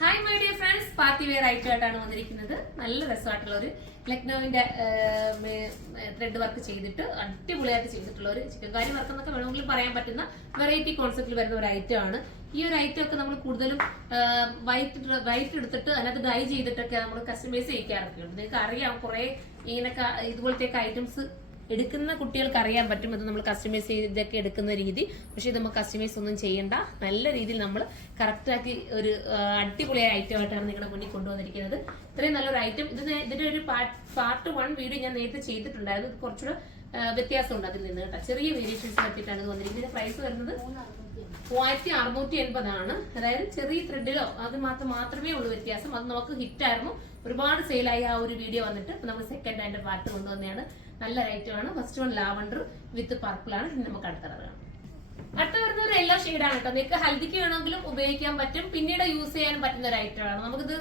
Hi my dear friends, party wear ആയിട്ടാണ് വന്നിരിക്കുന്നത്. നല്ല രസമായിട്ടുള്ള ഒരു ലക്നൌവിന്റെ ത്രെഡ് വർക്ക് ചെയ്തിട്ട് അടിപൊളിയായിട്ട് ചെയ്തിട്ടുള്ള ഒരു ചിക്കൻ കാരി വർക്ക് എന്നൊക്കെ വേണമെങ്കിൽ പറയാൻ പറ്റുന്ന വെറൈറ്റി കോൺസെപ്റ്റിൽ വരുന്ന ഒരു ഐറ്റം ആണ്. ഈ ഒരു ഐറ്റം ഒക്കെ നമ്മൾ കൂടുതലും വൈറ്റ് എടുത്തിട്ട് അതിനകത്ത് ഡൈ ചെയ്തിട്ടൊക്കെ നമ്മൾ കസ്റ്റമൈസ് ചെയ്യിക്കാറൊക്കെ ഉണ്ട്. നിങ്ങൾക്ക് അറിയാം, കുറെ ഇങ്ങനെയൊക്കെ ഇതുപോലത്തെ അഐറ്റംസ് എടുക്കുന്ന കുട്ടികൾക്ക് അറിയാൻ പറ്റും ഇത് നമ്മൾ കസ്റ്റമൈസ് ചെയ്തൊക്കെ എടുക്കുന്ന രീതി. പക്ഷെ ഇത് നമ്മൾ കസ്റ്റമൈസ് ഒന്നും ചെയ്യേണ്ട, നല്ല രീതിയിൽ നമ്മൾ കറക്റ്റാക്കി ഒരു അടിപൊളിയായ ഐറ്റം ആയിട്ടാണ് നിങ്ങളുടെ മുന്നിൽ കൊണ്ടുവന്നിരിക്കുന്നത്. ഇത്രയും നല്ലൊരു ഐറ്റം. ഇതിന്റെ ഒരു പാർട്ട് 1 വീഡിയോ ഞാൻ നേരത്തെ ചെയ്തിട്ടുണ്ടായിരുന്നു. കുറച്ചുകൂടെ വ്യത്യാസമുണ്ട് അതിൽ നിന്ന് കേട്ടോ. ചെറിയ വേരിയേഷൻസ് പറ്റിയിട്ടാണ് ഇത് വന്നിരിക്കുന്നത്. ഇതിന്റെ പ്രൈസ് വരുന്നത് 3680 ആണ്. അതായത് ചെറിയ ത്രെഡിലോ അത് മാത്രമേ ഉള്ളൂ വ്യത്യാസം. അത് നമുക്ക് ഹിറ്റായിരുന്നു, ഒരുപാട് സെയിലായി ആ ഒരു വീഡിയോ വന്നിട്ട്. നമ്മൾ സെക്കൻഡ് അതിന്റെ പാർട്ട് കൊണ്ടുവന്നതാണ്. നല്ല ഐറ്റം ആണ്. ഫസ്റ്റ് വൺ ലാവണ്ടർ വിത്ത് പർപ്പിൾ ആണ്. നമുക്ക് അടുത്ത കളറാണ്. അടുത്ത വരുന്ന ഒരു യെല്ലോ ഷെയ്ഡാണ് കേട്ടോ. നിങ്ങൾക്ക് ഹൽദിക്ക് വേണമെങ്കിലും ഉപയോഗിക്കാൻ പറ്റും, പിന്നീട് യൂസ് ചെയ്യാൻ പറ്റുന്ന ഒരു ഐറ്റം ആണ്. നമുക്കിത്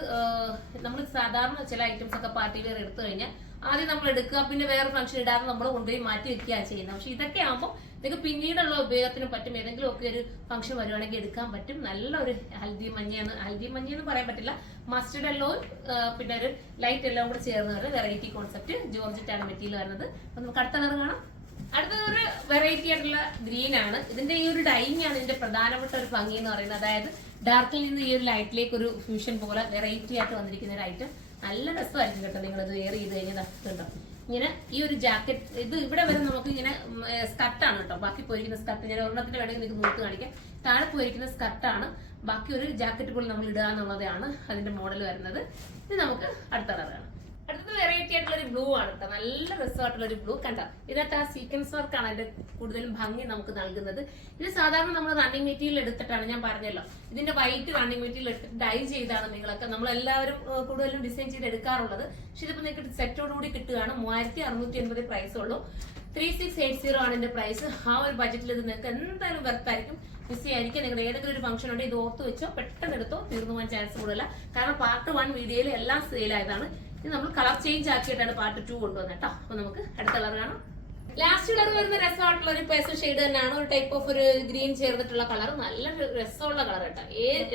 നമ്മൾ സാധാരണ ചില ഐറ്റംസ് ഒക്കെ പാർട്ടി വെയർ എടുത്തു കഴിഞ്ഞാൽ ആദ്യം നമ്മൾ എടുക്കുക, പിന്നെ വേറെ ഫംഗ്ഷൻ ഇടാതെ നമ്മൾ കൊണ്ടുപോയി മാറ്റി വെക്കുകയാണ് ചെയ്യുന്നത്. പക്ഷെ ഇതൊക്കെ ആകുമ്പോൾ നിങ്ങൾക്ക് പിന്നീടുള്ള ഉപയോഗത്തിന് പറ്റും. ഏതെങ്കിലും ഒക്കെ ഒരു ഫംഗ്ഷൻ വരുവാണെങ്കിൽ എടുക്കാൻ പറ്റും. നല്ലൊരു ഹൽദി മഞ്ഞയെന്ന് പറയാൻ പറ്റില്ല, മസ്റ്റർഡ് യെല്ലോയും പിന്നെ ഒരു ലൈറ്റ് എല്ലാം കൂടെ ചേർന്ന് വരുന്ന വെറൈറ്റി കോൺസെപ്റ്റ്. ജോർജറ്റ് ആണ് മെറ്റീരിയൽ വരുന്നത്. അപ്പൊ നമുക്ക് അടുത്ത കളർ കാണാം. അടുത്തത് ഒരു വെറൈറ്റി ആയിട്ടുള്ള ഗ്രീൻ ആണ്. ഇതിന്റെ ഈ ഒരു ഡൈയിങ് ആണ് ഇതിന്റെ പ്രധാനപ്പെട്ട ഒരു ഭംഗി എന്ന് പറയുന്നത്. അതായത് ഡാർക്കിൽ നിന്ന് ഈ ഒരു ലൈറ്റിലേക്ക് ഒരു ഫ്യൂഷൻ പോലെ വെറൈറ്റി ആയിട്ട് വന്നിരിക്കുന്ന ഒരു ഐറ്റം. നല്ല രസമായിരിക്കും കേട്ടോ. നിങ്ങളത് വെയർ ചെയ്ത് കഴിഞ്ഞാൽ കണ്ടോ, ഇങ്ങനെ ഈ ഒരു ജാക്കറ്റ് ഇത് ഇവിടെ വരെ നമുക്ക് ഇങ്ങനെ സ്കർട്ടാണ് കേട്ടോ. ബാക്കി പോയിരിക്കുന്ന സ്കർട്ട് ഞാൻ ഒരെണ്ണത്തിന് വേണമെങ്കിൽ നിങ്ങൾക്ക് നോട്ട് കാണിക്കാം. താഴെ പോയിരിക്കുന്ന സ്കർട്ടാണ്, ബാക്കി ഒരു ജാക്കറ്റ് പോലെ നമ്മൾ ഇടുക എന്നുള്ളതാണ് അതിന്റെ മോഡൽ വരുന്നത്. ഇത് നമുക്ക് അടുത്ത കളറാണ്. അടുത്തത് വെറൈറ്റി ആയിട്ടുള്ള ഒരു ബ്ലൂ ആണ് കേട്ടോ. നല്ല രസമായിട്ടുള്ള ഒരു ബ്ലൂ കണ്ട. ഇതിനകത്ത് ആ സീക്വൻസ് വർക്കാണ് അതിന്റെ കൂടുതലും ഭംഗി നമുക്ക് നൽകുന്നത്. ഇത് സാധാരണ നമ്മൾ റണ്ണിങ് മെറ്റീരിയൽ എടുത്തിട്ടാണ്, ഞാൻ പറഞ്ഞല്ലോ, ഇതിന്റെ വൈറ്റ് റണ്ണിങ് മെറ്റീരിയൽ എടുത്തിട്ട് ഡൈ ചെയ്താണ് നിങ്ങളൊക്കെ നമ്മളെല്ലാവരും കൂടുതലും ഡിസൈൻ ചെയ്ത് എടുക്കാറുള്ളത്. പക്ഷെ ഇതിപ്പോ നിങ്ങൾക്ക് സെറ്റോടുകൂടി കിട്ടുകയാണ്. 3680 പ്രൈസ് ഉള്ളൂ. 3680 ആണ് ഇതിന്റെ പ്രൈസ്. ആ ഒരു ബജറ്റിൽ ഇത് നിങ്ങൾക്ക് എന്തായാലും വെർത്തായിരിക്കും. ബിസി ആയിരിക്കും. നിങ്ങൾ ഏതെങ്കിലും ഒരു ഫംഗ്ഷൻ ഉണ്ടെങ്കിൽ ഇത് ഓർത്ത് വെച്ചോ, പെട്ടെന്ന് എടുത്തോ, തീർന്നു പോകാൻ ചാൻസ് കൂടുതല. കാരണം പാർട്ട് 1 വീഡിയോയിൽ എല്ലാം സെയിലായതാണ്. ഇത് നമ്മൾ കളർ ചേഞ്ച് ആക്കിയിട്ടാണ് പാർട്ട് 2 കൊണ്ടുവന്നത് കേട്ടോ. അപ്പൊ നമുക്ക് അടുത്ത കളർ കാണാം. ലാസ്റ്റ് കളർ വരുന്ന രസമായിട്ടുള്ള ഒരു പേസ്റ്റൽ ഷെയ്ഡ് തന്നെയാണ്. ഒരു ടൈപ്പ് ഓഫ് ഒരു ഗ്രീൻ ചേർന്നിട്ടുള്ള കളർ. നല്ല രസമുള്ള കളർ കേട്ടോ.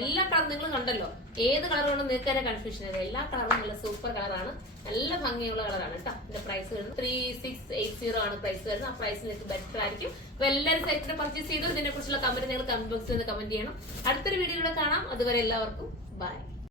എല്ലാ കളറും നിങ്ങൾ കണ്ടല്ലോ, ഏത് കളർ കൊണ്ട് നിങ്ങൾക്ക് തന്നെ കൺഫ്യൂഷൻ ആയത്. എല്ലാ കളറും നല്ല സൂപ്പർ കളറാണ്, നല്ല ഭംഗിയുള്ള കളറാണ് കേട്ടോ. ഇതിന്റെ പ്രൈസ് വരുന്നത് 3680 ആണ് പ്രൈസ് വരുന്നത്. ആ പ്രൈസ് നിങ്ങൾക്ക് ബെറ്റർ ആയിരിക്കും. അപ്പൊ എല്ലാവരും സൈറ്റിൽ പർച്ചേസ് ചെയ്തു. ഇതിനെ കുറിച്ചുള്ള കമന്റ് നിങ്ങൾ കമന്റ് ബോക്സിൽ നിന്ന് കമന്റ് ചെയ്യണം. അടുത്തൊരു വീഡിയോയിലൂടെ കാണാം. അതുവരെ എല്ലാവർക്കും ബൈ.